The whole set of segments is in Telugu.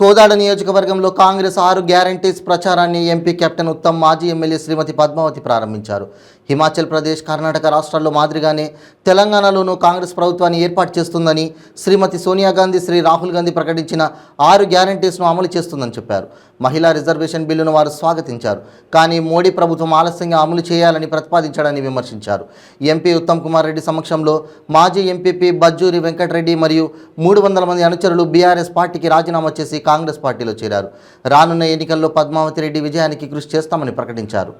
కోదాడ నియోజకవర్గంలో కాంగ్రెస్ 6 గ్యారంటీస్ ప్రచారాన్ని ఎంపీ కెప్టెన్ ఉత్తమ్, మాజీ ఎమ్మెల్యే శ్రీమతి పద్మావతి ప్రారంభించారు. హిమాచల్ ప్రదేశ్, కర్ణాటక రాష్ట్రాల్లో మాదిరిగానే తెలంగాణలోనూ కాంగ్రెస్ ప్రభుత్వాన్ని ఏర్పాటు చేస్తుందని, శ్రీమతి సోనియా గాంధీ, శ్రీ రాహుల్ గాంధీ ప్రకటించిన 6 గ్యారంటీస్ను అమలు చేస్తుందని చెప్పారు. మహిళా రిజర్వేషన్ బిల్లును వారు స్వాగతించారు. కానీ మోడీ ప్రభుత్వం ఆలస్యంగా అమలు చేయాలని ప్రతిపాదించడాన్ని విమర్శించారు. ఎంపీ ఉత్తమ్ కుమార్ రెడ్డి సమక్షంలో మాజీ ఎంపీపీ బజ్జూరి వెంకటరెడ్డి మరియు 300 మంది అనుచరులు బీఆర్ఎస్ పార్టీకి రాజీనామా చేసి కాంగ్రెస్ పార్టీలో చేరారు. రానున్న ఎన్నికల్లో పద్మావతి రెడ్డి విజయానికి కృషి చేస్తామని ప్రకటించారు.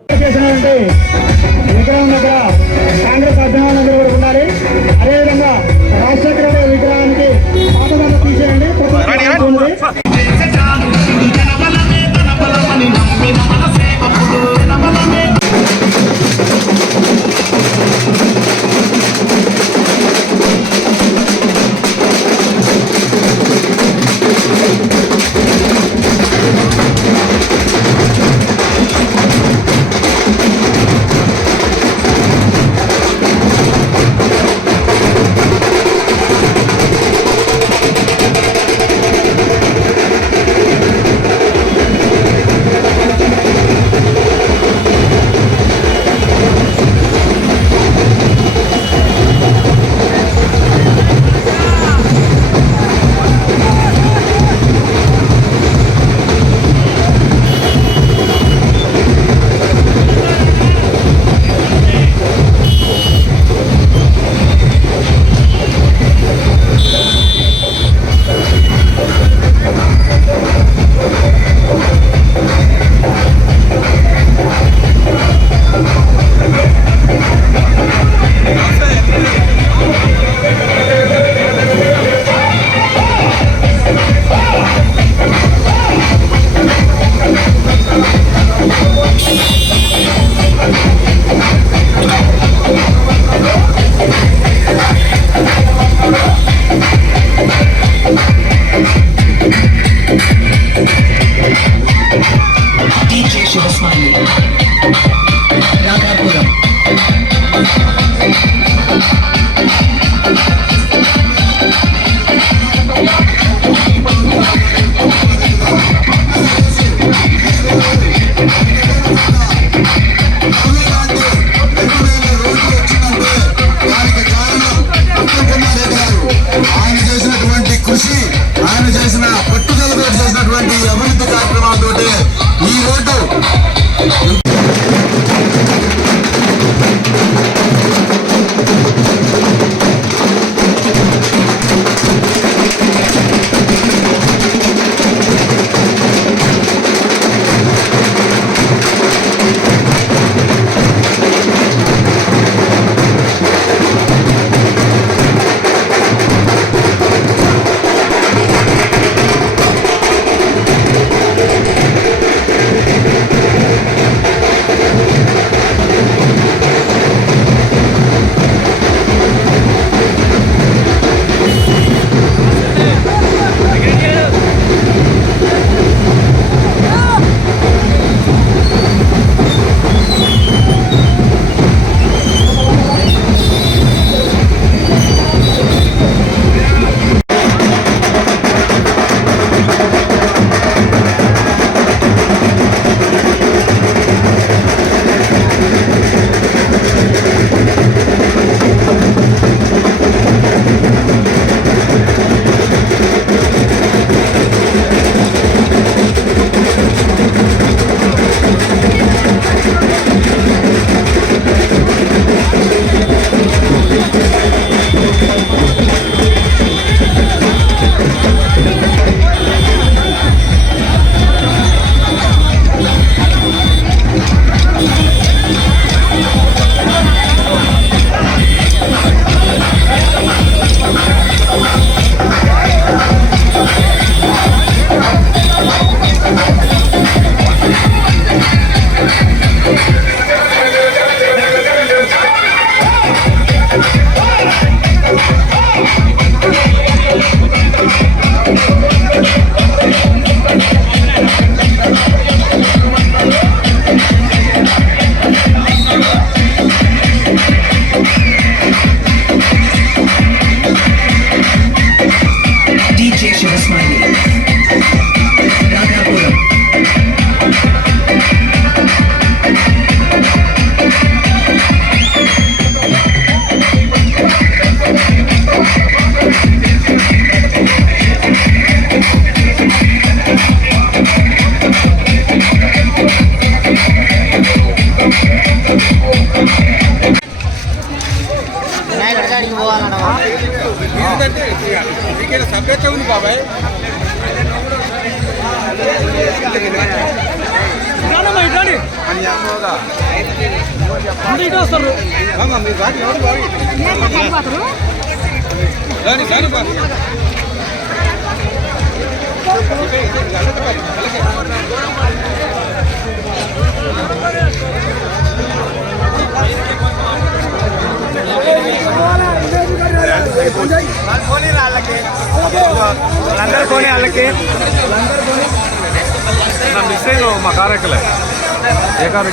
మిస్ అయిన మా కారు ఎక్కలే ఏ కారు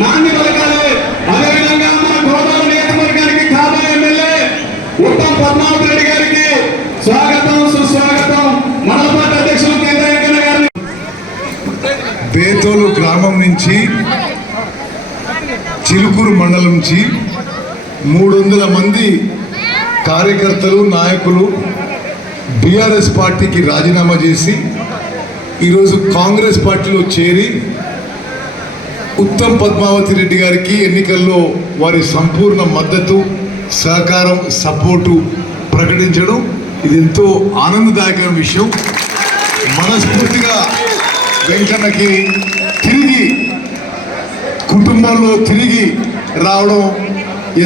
నాంది పలకాలి. అదేవిధంగా మన గోదావరి నియోజకవర్గానికి కాబోయే ఎమ్మెల్యే ఉత్తమ్ పద్మావతి రెడ్డి గారికి స్వాగతం సుస్వాగతం. మండల పార్టీ అధ్యక్షులు కేంద్ర గారిని బేతోలు గ్రామం నుంచి చిలుకూరు మండలం నుంచి 300 మంది కార్యకర్తలు నాయకులు బీఆర్ఎస్ పార్టీకి రాజీనామా చేసి ఈరోజు కాంగ్రెస్ పార్టీలో చేరి ఉత్తమ్ పద్మావతి రెడ్డి గారికి ఎన్నికల్లో వారి సంపూర్ణ మద్దతు సహకారం సపోర్టు ప్రకటించడం ఇది ఎంతో ఆనందదాయకమైన విషయం. మనస్ఫూర్తిగా వెంకన్నకి తిరిగి కుటుంబంలో తిరిగి రావడం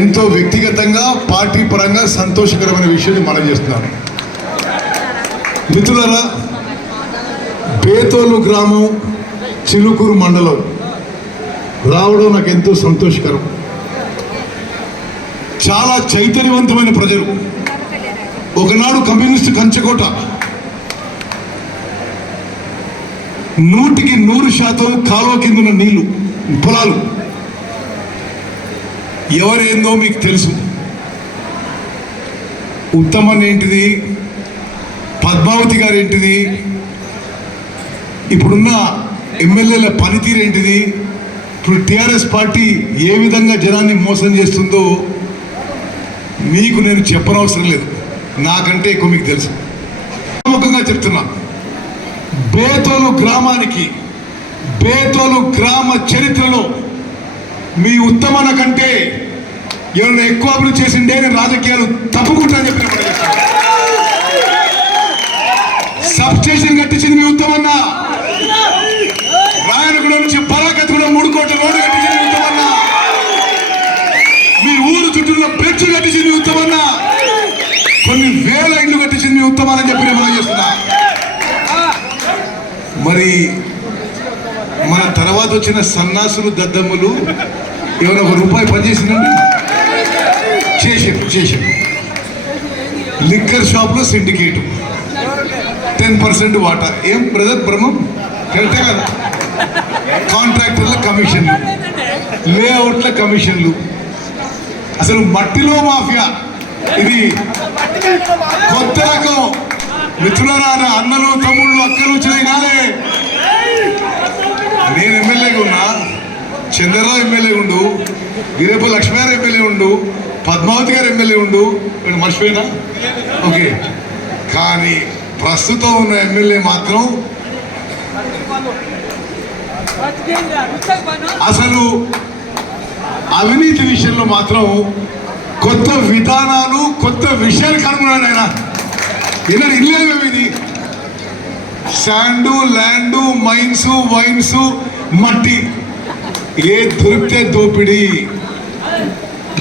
ఎంతో వ్యక్తిగతంగా పార్టీ పరంగా సంతోషకరమైన విషయాన్ని మనం చేస్తున్నాను. మిత్రులారా, బేతోలు గ్రామం చిలుకూరు మండలం రావడం నాకు ఎంతో సంతోషకరం. చాలా చైతన్యవంతమైన ప్రజలు. ఒకనాడు కమ్యూనిస్టు కంచకోట 100% కాలువ కిందున్న నీళ్లు పొలాలు ఎవరేందో మీకు తెలుసు. ఉత్తమన్ ఏంటిది, పద్మావతి గారు ఏంటిది, ఇప్పుడున్న ఎమ్మెల్యేల పనితీరు ఏంటిది, ఇప్పుడు టీఆర్ఎస్ పార్టీ ఏ విధంగా జనాన్ని మోసం చేస్తుందో మీకు నేను చెప్పనవసరం లేదు, నాకంటే ఎక్కువ మీకు తెలుసు. ముఖంగా చెప్తున్నా, బేతోలు గ్రామానికి బేతోలు గ్రామ చరిత్రలో మీ ఉత్తమన కంటే ఎవరైనా ఎక్కువ అభివృద్ధి చేసిండే నేను రాజకీయాలు తప్పుకుంటా అని చెప్పిన సబ్ స్టేషన్ కట్టించింది మీ ఉత్తమన్న. రాయనగూడ నుంచి పరాకత్తులో 3 కోట్ల రోడ్డు కట్టించింది మీ ఉత్తమన్న. మీ ఊరు చుట్టూ బ్రిడ్జ్ కట్టించింది మీ ఉత్తమన్న. కొన్ని వేల ఇళ్ళు కట్టించింది మీ ఉత్తమని చెప్పి నేను మనం చేస్తున్నా. మరి మన తర్వాత వచ్చిన సన్నాసులు దద్దమ్ములు ఎవరో ₹1 పనిచేసిందండి, చేసారు. లిక్కర్ షాప్లో సిండికేటు 10% వాటా. ఏం బ్రదర్ బ్రహ్మం కరెక్టే కదా. కాంట్రాక్టర్ల కమిషన్లు, లేఅవుట్ల కమిషన్లు, అసలు మట్టిలో మాఫియా. ఇది కొత్త రకం. మిత్రులారా, అన్నలు తమ్ముళ్ళు అక్కలు చిన్నగానే నేను ఎమ్మెల్యేగా ఉన్నా, చంద్రరావు ఎమ్మెల్యే ఉండు, వీరేపు లక్ష్మీగారు ఎమ్మెల్యే ఉండు, పద్మావతి గారు ఎమ్మెల్యే ఉండు, మర్చిపోయినా ఓకే. కానీ ప్రస్తుతం ఉన్న ఎమ్మెల్యే మాత్రం అసలు అవినీతి విషయంలో మాత్రం కొత్త విధానాలు కొత్త విషయాలు కనుగొన్నాడు ఆయన. ఇల్లు ఇది శాండు ల్యాండు మైన్స్ వైన్స్ మట్టి ఏ దొరికితే దోపిడి.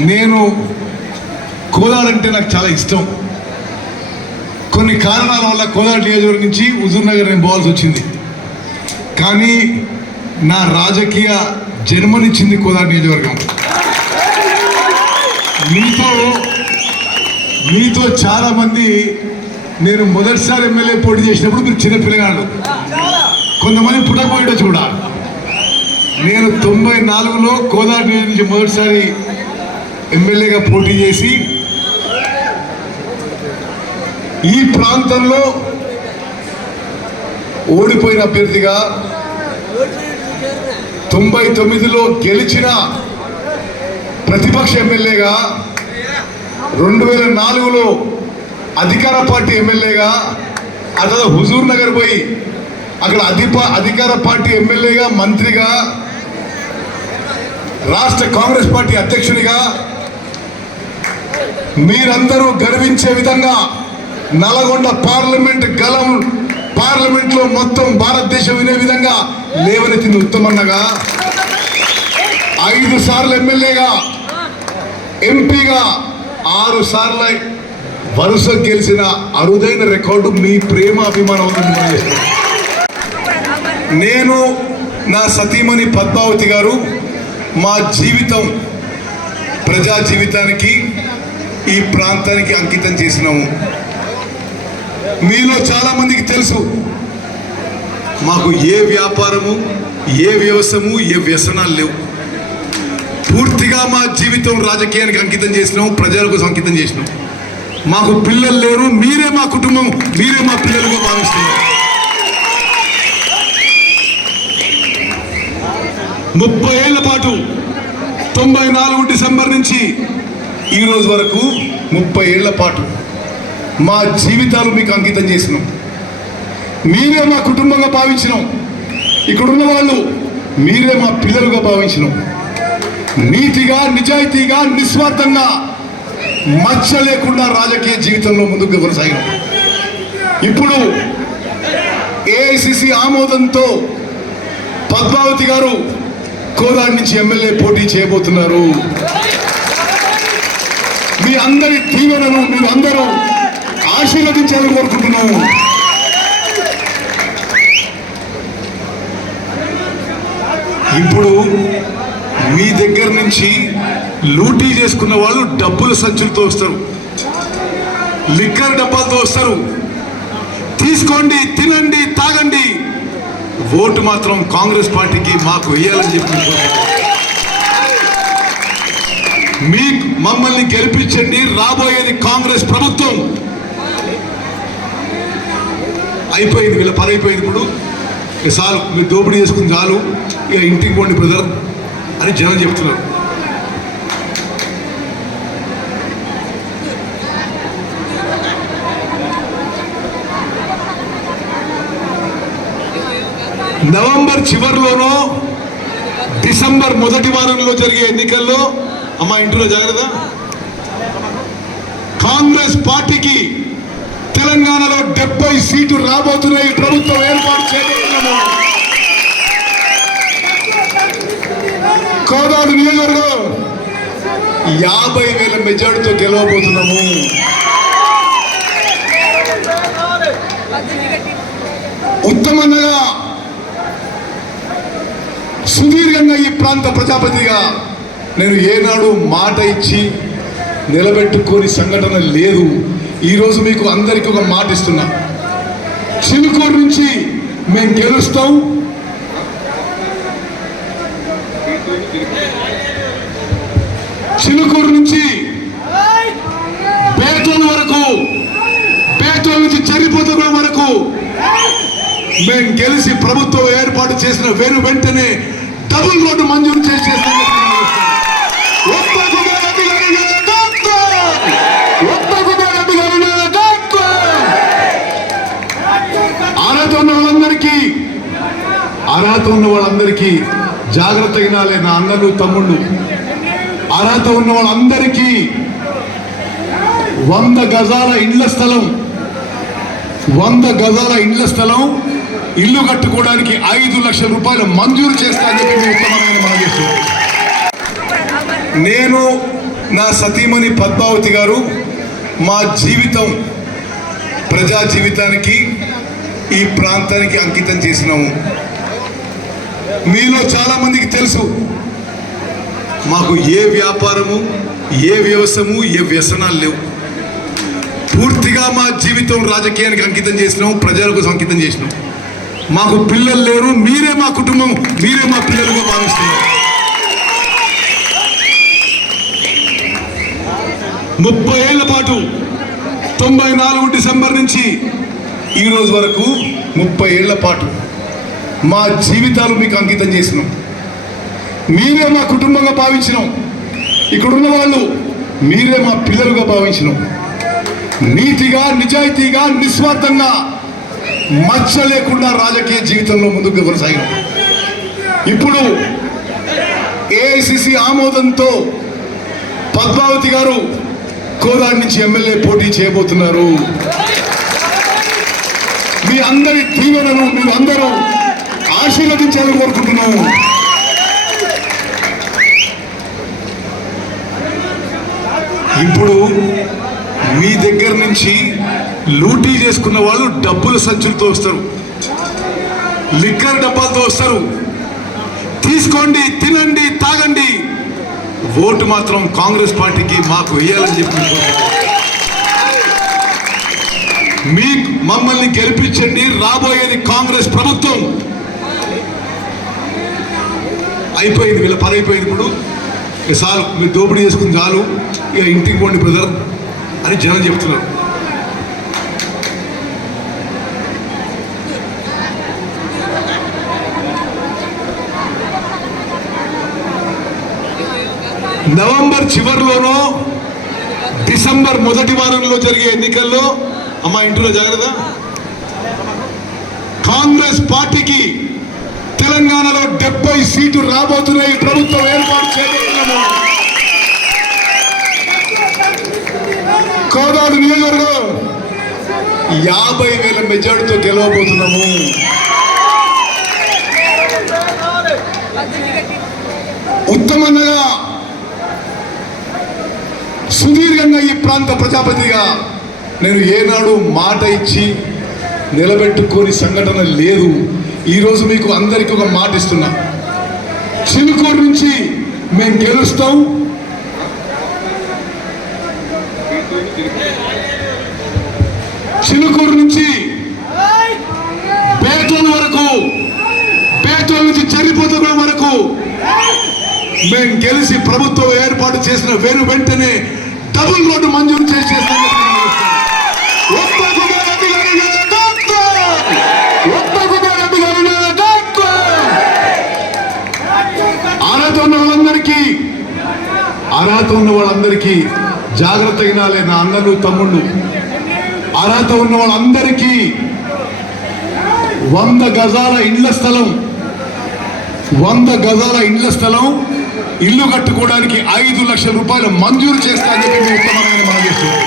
నేను కోదాడు అంటే నాకు చాలా ఇష్టం. కొన్ని కారణాల వల్ల కోదాడు నియోజకవర్గం నుంచి హుజూర్ నగర్ నేను పోవాల్సి వచ్చింది. కానీ నా రాజకీయ జన్మనిచ్చింది కోదాడు నియోజకవర్గం. మీతో చాలా మంది నేను మొదటిసారి ఎమ్మెల్యే పోటీ చేసినప్పుడు మీరు చిన్నపిల్లగాళ్ళు, కొంతమంది పుట్టకపోయిటో కూడా. నేను 94లో కోదాడు నియోజకవర్గం నుంచి మొదటిసారి ఎమ్మెల్యేగా పోటీ చేసి ఈ ప్రాంతంలో ఓడిపోయిన అభ్యర్థిగా 99లో గెలిచిన ప్రతిపక్ష ఎమ్మెల్యేగా 2004లో అధికార పార్టీ ఎమ్మెల్యేగా అతను హుజూర్ నగర్ పోయి అక్కడ అధికార పార్టీ ఎమ్మెల్యేగా మంత్రిగా రాష్ట్ర కాంగ్రెస్ పార్టీ అధ్యక్షుడిగా మీరందరూ గర్వించే విధంగా నల్గొండ పార్లమెంట్ లో మొత్తం భారతదేశం వినే విధంగా లేవనెత్తింది ఉత్తమన్నగా. 5 సార్లు ఎమ్మెల్యేగా ఎంపీగా 6 సార్లు వరుస గెలిచిన అరుదైన రికార్డు మీ ప్రేమ అభిమానం. నేను నా సతీమణి పద్మావతి గారు మా జీవితం ప్రజా జీవితానికి ఈ ప్రాంతానికి అంకితం చేసినాము. మీలో చాలా మందికి తెలుసు మాకు ఏ వ్యాపారము ఏ వ్యవసాయము ఏ వ్యసనాలు లేవు. పూర్తిగా మా జీవితం రాజకీయానికి అంకితం చేసినాము, ప్రజలకు అంకితం చేసినాం. మాకు పిల్లలు లేరు, మీరే మా కుటుంబం, మీరే మా పిల్లలుగా భావిస్తున్నారు. 30 ఏళ్ల పాటు 94 డిసెంబర్ నుంచి ఈ రోజు వరకు 30 ఏళ్ల పాటు మా జీవితాలు మీకు అంకితం చేసినాం. మీరే మా కుటుంబంగా భావించినాం. ఇక్కడున్న వాళ్ళు మీరే మా పిల్లలుగా భావించినాం. నీతిగా నిజాయితీగా నిస్వార్థంగా మచ్చ లేకుండా రాజకీయ జీవితంలో ముందుకు కొనసాగినాం. ఇప్పుడు ఏఐసిసి ఆమోదంతో పద్మావతి గారు కోదాడు నుంచి ఎమ్మెల్యే పోటీ చేయబోతున్నారు. మీ అందరి దీవెనను మీరు అందరూ ఆశీర్వదించాలని కోరుకుంటున్నాము. ఇప్పుడు మీ దగ్గర నుంచి లూటీ చేసుకున్న వాళ్ళు డబ్బుల సంచులతో వస్తారు, లిక్కర్ డబ్బాలతో వస్తారు. తీసుకోండి, తినండి, తాగండి, ఓటు మాత్రం కాంగ్రెస్ పార్టీకి మాకు వేయాలని చెప్పి మమ్మల్ని గెలిపించండి. రాబోయేది కాంగ్రెస్ ప్రభుత్వం. అయిపోయింది, వీళ్ళ పని అయిపోయింది. ఇప్పుడు చాలు, మీరు దోపిడీ చేసుకుని చాలు, ఇక ఇంటికి పోండి బ్రదర్ అని జనం చెప్తున్నారు. నవంబర్ చివరిలోనో డిసెంబర్ మొదటి వారంలో జరిగే ఎన్నికల్లో, అమ్మా ఇంట్లో జాగ్రత్త, కాంగ్రెస్ పార్టీకి తెలంగాణలో 70 సీట్లు రాబోతున్నాయి. ప్రభుత్వం ఏర్పాటు చేయబోతున్నాము. కోదాడు నియోజకవర్గం 50,000 మెజార్టీతో గెలవబోతున్నాము. ఉత్తమంగా సుదీర్ఘంగా ఈ ప్రాంత ప్రజాపతిగా నేను ఏనాడు మాట ఇచ్చి నిలబెట్టుకోని సంఘటన లేదు. ఈరోజు మీకు అందరికీ ఒక మాట ఇస్తున్నా. చిలుకూరు నుంచి మేము గెలుస్తాం. చిలుకూరు నుంచి బేతోలు వరకు, బేతోలు నుంచి చెరిపోతున్న వరకు మేము గెలిచి ప్రభుత్వం ఏర్పాటు చేసిన వెంటనే డబుల్ రోడ్డు మంజూరు చేసేస్తాం. అర్హత ఉన్న వాళ్ళందరికీ జాగ్రత్తగా వినాలి. నా అన్నలు తమ్ముళ్ళు, అర్హత ఉన్న వాళ్ళందరికీ 100 గజాల ఇండ్ల స్థలం 100 గజాల ఇండ్ల స్థలం ఇల్లు కట్టుకోవడానికి 5 లక్షల రూపాయలు మంజూరు చేస్తానని చెప్పి మీ ఉత్తమమైన మనం చేస్తున్నాం. నేను నా సతీమణి పద్మావతి గారు మా జీవితం ప్రజా జీవితానికి ఈ ప్రాంతానికి అంకితం చేసినాము. మీలో చాలా మందికి తెలుసు మాకు ఏ వ్యాపారము, ఏ వ్యవసాయము, ఏ వ్యసనాలు లేవు. పూర్తిగా మా జీవితం రాజకీయానికి అంకితం చేసినాం, ప్రజల కోసం అంకితం చేసినాం. మాకు పిల్లలు లేరు, మీరే మా కుటుంబం, మీరే మా పిల్లలుగా భావిస్తున్నారు. 30 ఏళ్ల పాటు 94 డిసెంబర్ నుంచి ఈ రోజు వరకు 30 ఏళ్ల పాటు మా జీవితాలు మీకు అంకితం చేసినాం. మీరే మా కుటుంబంగా భావించినాం. ఇక్కడున్న వాళ్ళు మీరే మా పిల్లలుగా భావించినాం. నీతిగా, నిజాయితీగా, నిస్వార్థంగా, మచ్చ లేకుండా రాజకీయ జీవితంలో ముందుకు కొనసాగినాం. ఇప్పుడు ఏఐసిసి ఆమోదంతో పద్మావతి గారు కోదాడ నుంచి ఎమ్మెల్యే పోటీ చేయబోతున్నారు. మీ అందరి దీవెనలు మీరు అందరూ ఆశీర్వదించాలని కోరుకుంటున్నాము. ఇప్పుడు మీ దగ్గర నుంచి లూటీ చేసుకున్న వాళ్ళు డబ్బుల సంచులతో వస్తారు, లిక్కర్ డబ్బాలతో వస్తారు. తీసుకోండి, తినండి, తాగండి, ఓటు మాత్రం కాంగ్రెస్ పార్టీకి మాకు వేయాలని చెప్పి మమ్మల్ని గెలిపించండి. రాబోయేది కాంగ్రెస్ ప్రభుత్వం. అయిపోయింది, వీళ్ళ పని అయిపోయింది. ఇప్పుడు చాలు, మీరు దోపిడీ చేసుకుని చాలు, ఇక ఇంటికి పోండి బ్రదర్ అని జనం చెప్తున్నారు. నవంబర్ చివరిలోనో డిసెంబర్ మొదటి వారంలో జరిగే ఎన్నికల్లో, అమ్మా ఇంట్లో జాగ్రత్త, కాంగ్రెస్ పార్టీకి తెలంగాణలో 70 సీట్లు రాబోతున్నాయి. ప్రభుత్వం ఏర్పాటు చేయబోతున్నాము. కోదాడు నియోజకవర్గం 50,000 మెజార్టీతో గెలవబోతున్నాము. ఉత్తమంగా సుదీర్ఘంగా ఈ ప్రాంత ప్రజాపతిగా నేను ఏనాడు మాట ఇచ్చి నిలబెట్టుకోని సంఘటన లేదు. ఈరోజు మీకు అందరికీ ఒక మాట ఇస్తున్నా. చిలుకూరు నుంచి మేము గెలుస్తాం. చిలుకూరు నుంచి బేతోలు వరకు, బేతోలు నుంచి చెరిపోతున్న వరకు మేము గెలిచి ప్రభుత్వం ఏర్పాటు చేసిన వెంటనే డబుల్ రోడ్డు మంజూరు చేసేస్తాం. అర్హత ఉన్న వాళ్ళందరికీ జాగ్రత్త వినాలి. నా అన్నలు, తమ్ముళ్ళు, అర్హత ఉన్న వాళ్ళందరికీ 100 గజాల ఇండ్ల స్థలం, 100 గజాల ఇండ్ల స్థలం ఇల్లు కట్టుకోవడానికి 5 లక్షల రూపాయలు మంజూరు చేస్తానని చెప్పి ఉత్తమమైన మనం చేస్తున్నాం.